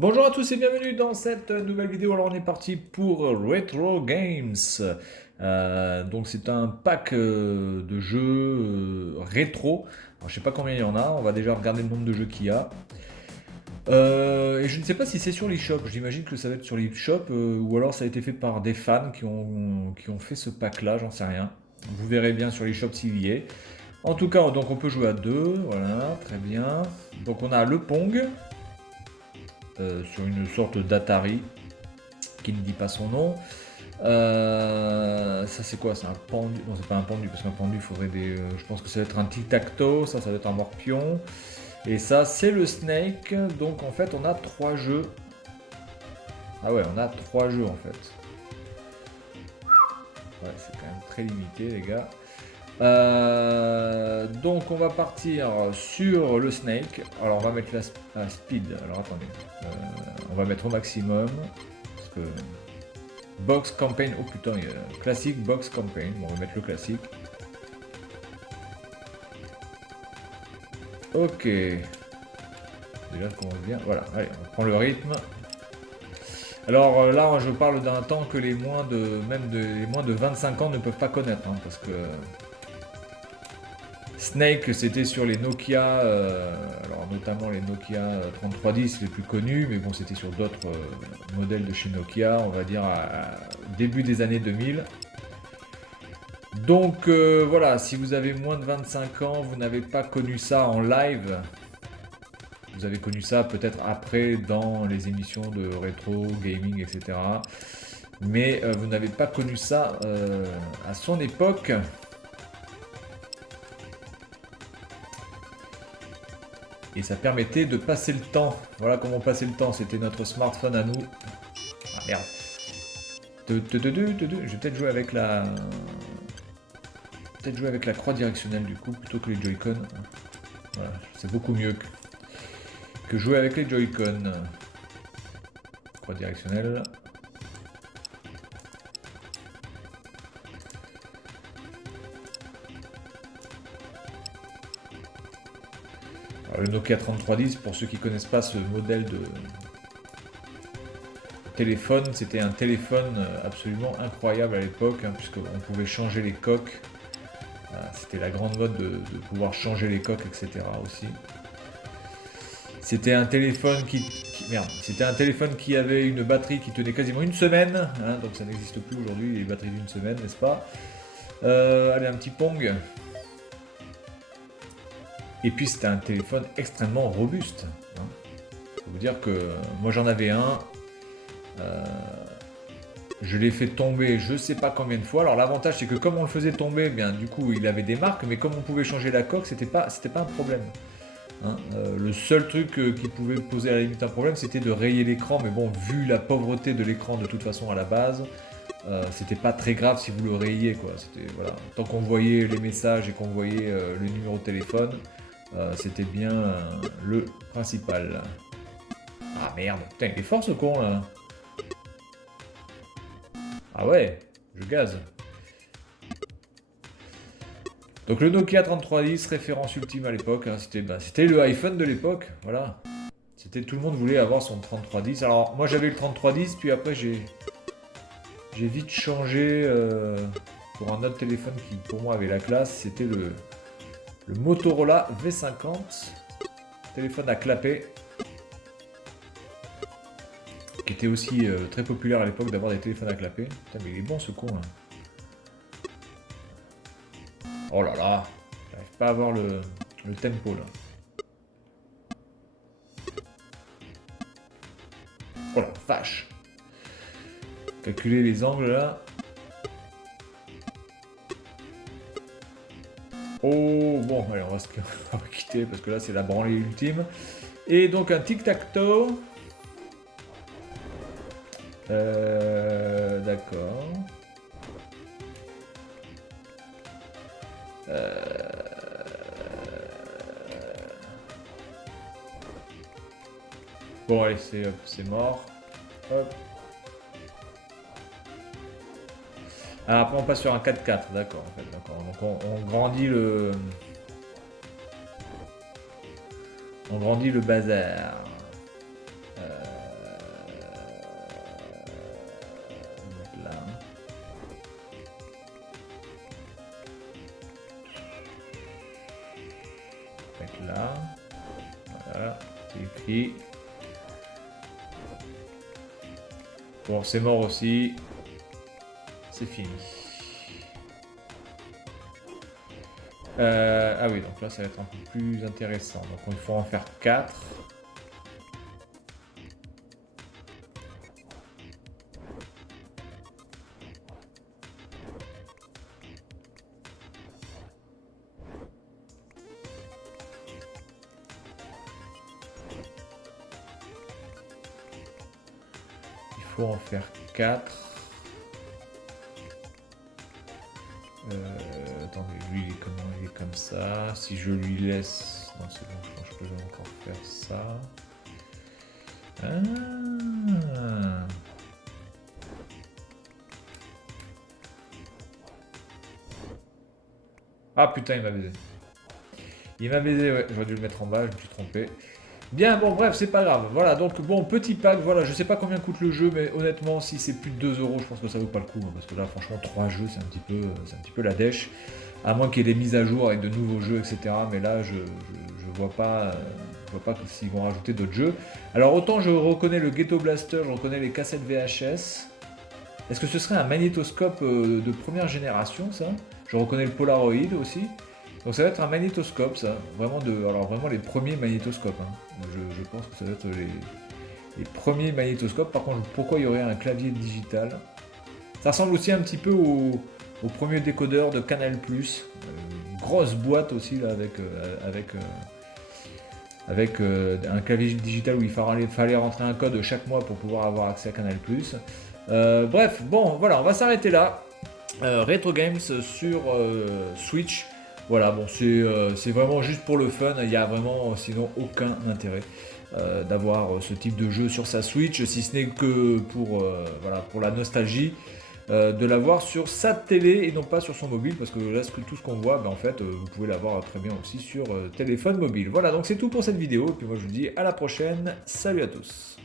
Bonjour à tous et bienvenue dans cette nouvelle vidéo. Alors on est parti pour Retro Games. Donc c'est un pack de jeux rétro. Alors, je sais pas combien il y en a, on va déjà regarder le nombre de jeux qu'il y a. Et je ne sais pas si c'est sur l'eShop, j'imagine que ça va être sur l'eShop ou alors ça a été fait par des fans qui ont fait ce pack là, j'en sais rien. Vous verrez bien sur l'eShop s'il y est. En tout cas, donc on peut jouer à deux, voilà, très bien. Donc on a le Pong, sur une sorte d'Atari qui ne dit pas son nom. Ça c'est quoi? C'est un pendu? Non, c'est pas un pendu parce qu'un pendu il faudrait des. Je pense que ça va être un tic-tac-toe, ça va être un morpion. Et ça c'est le Snake. Donc en fait on a trois jeux. Ah ouais, on a trois jeux en fait. Ouais, c'est quand même très limité les gars. Donc on va partir sur le Snake. Alors on va mettre la speed. Alors attendez. On va mettre au maximum. Parce que Box Campaign, oh putain, classique Box Campaign, bon, on va mettre le classique. Ok, déjà ça commence bien, voilà, allez, on prend le rythme. Alors là, je parle d'un temps que les moins de 25 ans ne peuvent pas connaître, hein, parce que Snake, c'était sur les Nokia, alors notamment les Nokia 3310 les plus connus, mais bon, c'était sur d'autres modèles de chez Nokia, on va dire début des années 2000. Donc voilà, si vous avez moins de 25 ans, vous n'avez pas connu ça en live. Vous avez connu ça peut-être après dans les émissions de rétro, gaming, etc. Mais vous n'avez pas connu ça à son époque. Et ça permettait de passer le temps. Voilà comment on passait le temps. C'était notre smartphone à nous. Ah merde. Je vais peut-être jouer avec la. Peut-être jouer avec la croix directionnelle du coup plutôt que les Joy-Con. Voilà, c'est beaucoup mieux que jouer avec les Joy-Con. Croix directionnelle. Alors, le Nokia 3310, pour ceux qui ne connaissent pas ce modèle de téléphone, c'était un téléphone absolument incroyable à l'époque, hein, puisqu'on pouvait changer les coques. C'était la grande mode de pouvoir changer les coques, etc. aussi. C'était un téléphone merde, c'était un téléphone qui avait une batterie qui tenait quasiment une semaine, hein, donc ça n'existe plus aujourd'hui, les batteries d'une semaine, n'est-ce pas? Allez, un petit Pong. Et puis c'était un téléphone extrêmement robuste, hein. Faut vous dire que moi j'en avais un, je l'ai fait tomber je sais pas combien de fois. Alors l'avantage c'est que comme on le faisait tomber, eh bien du coup il avait des marques, mais comme on pouvait changer la coque, c'était pas un problème, hein. Le seul truc qui pouvait poser à la limite un problème, c'était de rayer l'écran, mais bon, vu la pauvreté de l'écran de toute façon à la base, c'était pas très grave si vous le rayiez, quoi. C'était, voilà, tant qu'on voyait les messages et qu'on voyait le numéro de téléphone, c'était bien le principal. Ah merde, putain, il est fort ce con là. Ah ouais, je gaze. Donc le Nokia 3310, référence ultime à l'époque, hein, c'était le iPhone de l'époque, voilà. Tout le monde voulait avoir son 3310. Alors moi j'avais le 3310, puis après j'ai vite changé pour un autre téléphone qui pour moi avait la classe. C'était le Motorola V50, téléphone à clapet, qui était aussi très populaire à l'époque d'avoir des téléphones à clapet. Putain mais il est bon ce con là. Oh là là, j'arrive pas à avoir le tempo là. Oh la vache. Calculer les angles là. Oh bon, allez, on va quitter parce que là c'est la branlée ultime. Et donc un tic-tac-toe. D'accord. Bon allez, c'est mort. Hop. Ah, après on passe sur un 4-4, d'accord en fait, d'accord. Donc on grandit le. On grandit le bazar. mettre là. Voilà, c'est écrit. Bon, c'est mort aussi. C'est fini. Ah oui, donc là, ça va être un peu plus intéressant. Donc, il faut en faire 4. Il faut en faire 4. Attendez, lui il est comment? Il est comme ça. Si je lui laisse... Non, c'est bon, je pense que je peux encore faire ça. Ah. Ah putain, il m'a baisé. Il m'a baisé, ouais. J'aurais dû le mettre en bas, je me suis trompé. Bien, bon, bref, c'est pas grave. Voilà, donc bon, petit pack, voilà, je sais pas combien coûte le jeu, mais honnêtement, si c'est plus de 2 euros, je pense que ça vaut pas le coup, hein, parce que là, franchement, 3 jeux, c'est un petit peu la dèche. À moins qu'il y ait des mises à jour avec de nouveaux jeux, etc. Mais là, je vois pas, s'ils vont rajouter d'autres jeux. Alors, autant je reconnais le Ghetto Blaster, je reconnais les cassettes VHS. Est-ce que ce serait un magnétoscope de première génération, ça? Je reconnais le Polaroid aussi. Donc ça va être un magnétoscope, ça. Alors vraiment les premiers magnétoscopes, hein. Je pense que ça va être les premiers magnétoscopes. Par contre, pourquoi il y aurait un clavier digital? Ça ressemble aussi un petit peu au premier décodeur de Canal+. Grosse boîte aussi, là, avec un clavier digital où il fallait rentrer un code chaque mois pour pouvoir avoir accès à Canal+. Bref, bon, voilà, on va s'arrêter là. Retro Games sur Switch. Voilà, bon, c'est vraiment juste pour le fun. Il n'y a vraiment sinon aucun intérêt d'avoir ce type de jeu sur sa Switch, si ce n'est que pour la nostalgie de l'avoir sur sa télé et non pas sur son mobile, parce que là, tout ce qu'on voit, en fait, vous pouvez l'avoir très bien aussi sur téléphone mobile. Voilà, donc c'est tout pour cette vidéo. Et puis moi, je vous dis à la prochaine. Salut à tous.